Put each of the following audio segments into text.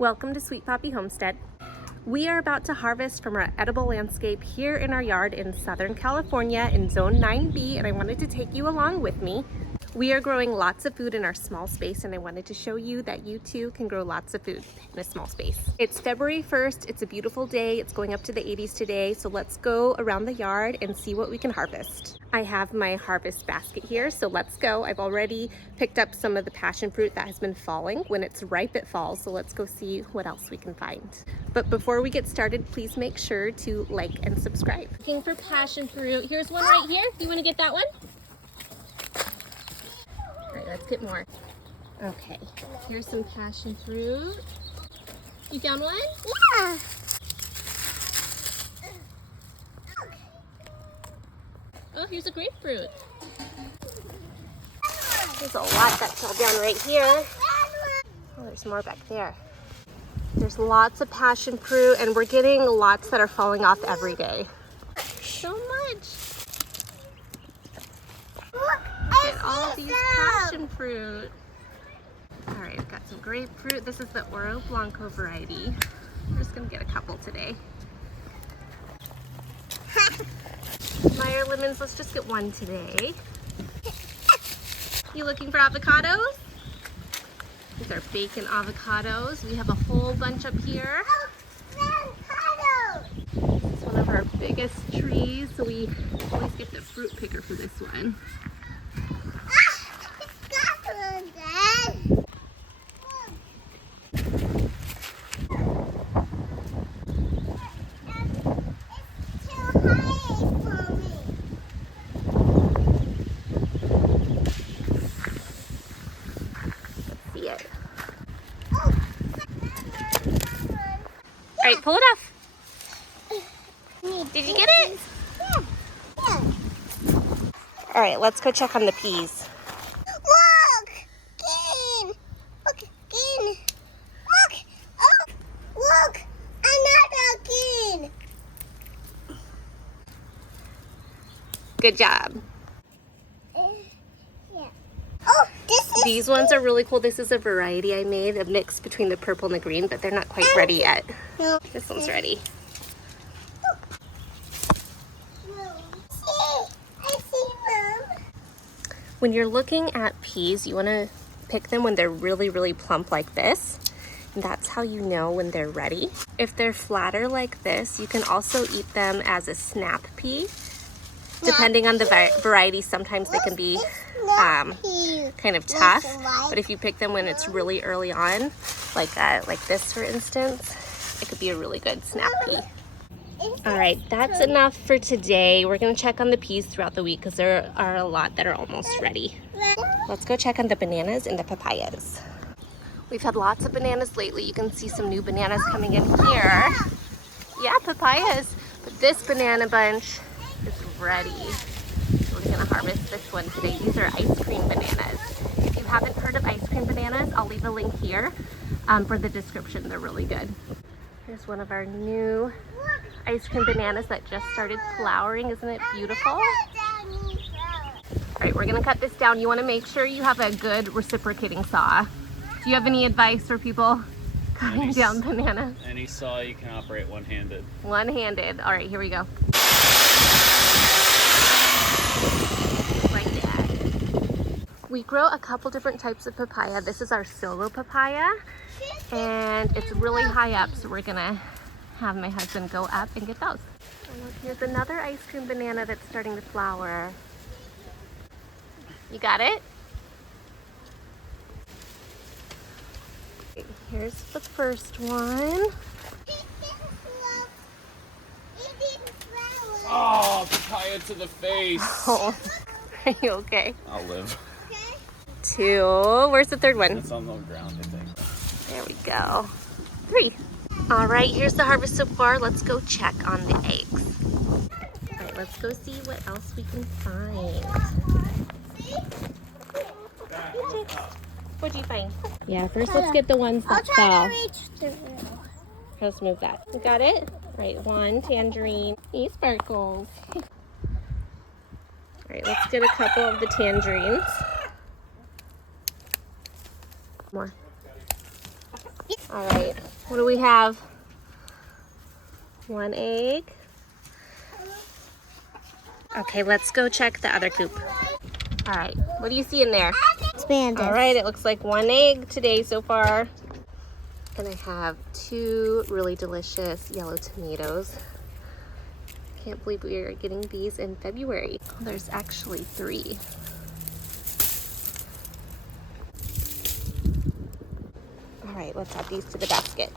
Welcome to Sweet Poppy Homestead. We are about to harvest from our edible landscape here in our yard in Southern California in Zone 9B, and I wanted to take you along with me. We are growing lots of food in our small space, and I wanted to show you that you too can grow lots of food in a small space. It's February 1st, it's a beautiful day, it's going up to the 80s today, so let's go around the yard and see what we can harvest. I have my harvest basket here, so let's go. I've already picked up some of the passion fruit that has been falling. When it's ripe, it falls, so let's go see what else we can find. But before we get started, please make sure to like and subscribe. Looking for passion fruit. Here's one right here. You want to get that one? All right, let's get more. Okay, here's some passion fruit. You found one? Yeah. Oh, here's a grapefruit. There's a lot that fell down right here. Oh, there's more back there. There's lots of passion fruit, and we're getting lots that are falling off every day. So much. Look at all these passion fruit. All right, I've got some grapefruit. This is the Oro Blanco variety. We're just gonna get a couple today. Meyer lemons, let's just get one today. You looking for avocados? These are bacon avocados. We have a whole bunch up here. This is one of our biggest trees, so we always get the fruit picker for this one. All right, pull it off. Did you get it? Yeah. All right, let's go check on the peas. Look! Green! Look, green! Look! Oh! Look! Another green! Good job. Yeah. Oh, this is... These ones are really cool. This is a variety I made, a mix between the purple and the green, but they're not quite ready yet. No. This one's ready. I see, Mom. When you're looking at peas, you want to pick them when they're really, really plump like this. And that's how you know when they're ready. If they're flatter like this, you can also eat them as a snap pea. Depending on the variety, sometimes they can be kind of tough. But if you pick them when it's really early on, like this for instance, it could be a really good snap pea. All right, that's enough for today. We're gonna check on the peas throughout the week because there are a lot that are almost ready. Let's go check on the bananas and the papayas. We've had lots of bananas lately. You can see some new bananas coming in here. Yeah, papayas. But this banana bunch is ready. We're gonna harvest this one today. These are ice cream bananas. If you haven't heard of ice cream bananas, I'll leave a link here for the description. They're really good. Here's one of our new ice cream bananas that just started flowering. Isn't it beautiful? All right, we're gonna cut this down. You wanna make sure you have a good reciprocating saw. Do you have any advice for people cutting down bananas? Any saw you can operate one-handed. One-handed. All right, here we go. Like that. We grow a couple different types of papaya. This is our solo papaya, and it's really high up, so we're gonna have my husband go up and get those. And look, here's another ice cream banana that's starting to flower. You got it? Here's the first one. Oh, papaya to the face. Oh, are you okay? I'll live. 2. Where's the third one? It's on the ground, I think. There we go. 3. All right, here's the harvest so far. Let's go check on the eggs. All right, let's go see what else we can find. What'd you find? Yeah, first let's get the ones that fell. Let's move that. You got it? Right, 1 tangerine. These sparkles. All right, let's get a couple of the tangerines. More. All right, what do we have? 1 egg. Okay, let's go check the other coop. All right, what do you see in there? Expanded. All right, it looks like 1 egg today so far. And I have 2 really delicious yellow tomatoes. Can't believe we are getting these in February. Oh, there's actually 3. All right, let's add these to the basket.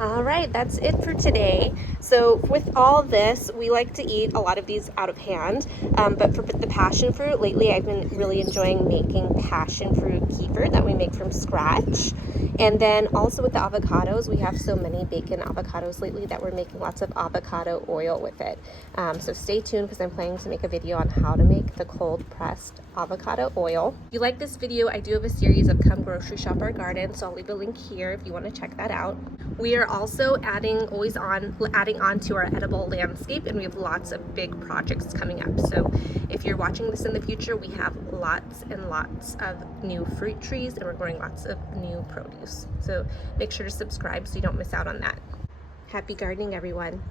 All right, that's it for today. So with all this, we like to eat a lot of these out of hand, but for the passion fruit, lately I've been really enjoying making passion fruit kefir that we make from scratch. And then also with the avocados, we have so many bacon avocados lately that we're making lots of avocado oil with it. So stay tuned because I'm planning to make a video on how to make the cold pressed avocado oil. If you like this video, I do have a series of Come Grocery Shop Our Garden, so I'll leave a link here if you want to check that out. We are also adding on to our edible landscape, and we have lots of big projects coming up. So if you're watching this in the future, we have lots and lots of new fruit trees, and we're growing lots of new produce. So make sure to subscribe so you don't miss out on that. Happy gardening, everyone.